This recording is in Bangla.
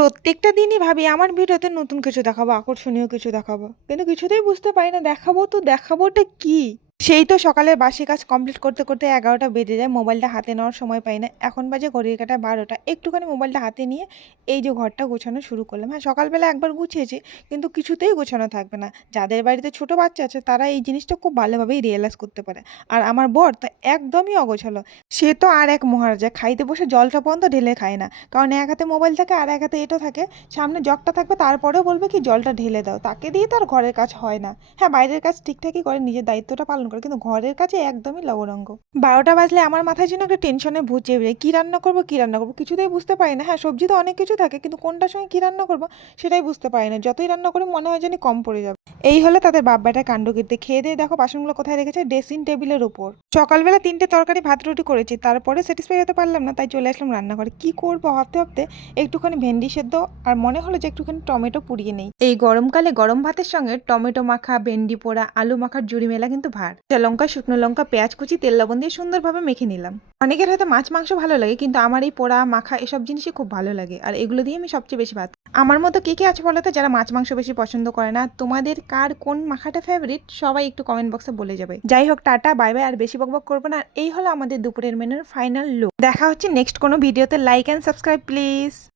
প্রত্যেকটা দিনই ভাবি আমার ভিডিওতে নতুন কিছু দেখাবো, আকর্ষণীয় কিছু দেখাবো। কিন্তু কিছুতেই বুঝতে পারি না দেখাবো তো দেখাবোটা কি? সেই তো সকালের বাসি কাজ কমপ্লিট করতে, করতে ১১টা বেজে যায়। মোবাইলটা হাতে নেওয়ার সময় পাই না। এখন বাজে ঘড়ির কাঁটায় ১২টা। একটুখানি মোবাইলটা হাতে নিয়ে এই যে ঘরটা গোছানো শুরু করলাম। হ্যাঁ, সকালবেলা একবার গুছিয়েছি কিন্তু কিছুতেই গোছানো থাকবে না। যাদের বাড়িতে ছোট বাচ্চা আছে তারা এই জিনিসটা খুব ভালোভাবেই রিয়ালাইজ করতে পারে। আর আমার বর তো একদমই অগোছালো। সে তো আর এক মহারাজা, খাইতে বসে জলটা পর্যন্ত ঢেলে খায় না। কারণ এক হাতে মোবাইল থাকে আর এক হাতে এঁটো থাকে, সামনে জগটা থাকবে তারপরেও বলবে কি জলটা ঢেলে দাও। তাকে দিয়ে তো আর ঘরের কাজ হয় না। হ্যাঁ, বাইরের কাজ ঠিকঠাকই করে, নিজের দায়িত্বটা পালন করে, কিন্তু ঘরের কাজে একদমই লবরঙ্গ। ১২টা বাজলে আমার মাথায় যেন একটা টেনশনে ভূত চেপে যায়। কী রান্না করবো কী রান্না করবো কিছুতেই বুঝতে পারি না। হ্যাঁ, সবজি তো অনেক কিছু থাকে কিন্তু কোনটার সঙ্গে কী রান্না করবো সেটাই বুঝতে পারি না। যতই রান্না করি মনে হয় যেন কম পড়ে যাবে। এই হলো তাদের বাপ বেটার কাণ্ডকীর্তি। খেয়ে দিয়ে দেখো বাসনগুলো কোথায় রেখেছে, ড্রেসিং টেবিলের উপর। সকালবেলা ৩টে তরকারি ভাত রুটি করেছি, তারপরে স্যাটিসফাই হতে পারলাম না, তাই চলে আসলাম রান্নাঘরে। কি করবো ভাবতে ভাবতে একটুখানি ভেন্ডি সেদ্ধ আর মনে হলো যে একটুখানি টমেটো পুড়িয়ে নেই। এই গরমকালে গরম ভাতের সঙ্গে টমেটো মাখা, ভেন্ডি পোড়া, আলু মাখার জুড়ি মেলা কিন্তু ভার। কাঁচা লঙ্কা, শুকনো লঙ্কা, পেঁয়াজ কুচি, তেল লবণ দিয়ে সুন্দরভাবে মেখে নিলাম। অনেকের হয়তো মাছ মাংস ভালো লাগে কিন্তু আমার এই পোড়া মাখা এসব জিনিসই খুব ভালো লাগে, আর এগুলো দিয়ে আমি সবচেয়ে বেশি ভাত। আমার মতো কে কে আছে বলো তো যারা মাছ মাংস বেশি পছন্দ করে না? তোমাদের কার কোন মাখাটা ফেভারিট সবাই একটু কমেন্ট বক্সে বলে যাবে। যাই হোক, টাটা বাই বাই, আর বেশি বকবক করবো না। এই হলো আমাদের দুপুরের মেনুর ফাইনাল লুক। দেখা হচ্ছে নেক্সট কোনো ভিডিওতে। Like and subscribe please.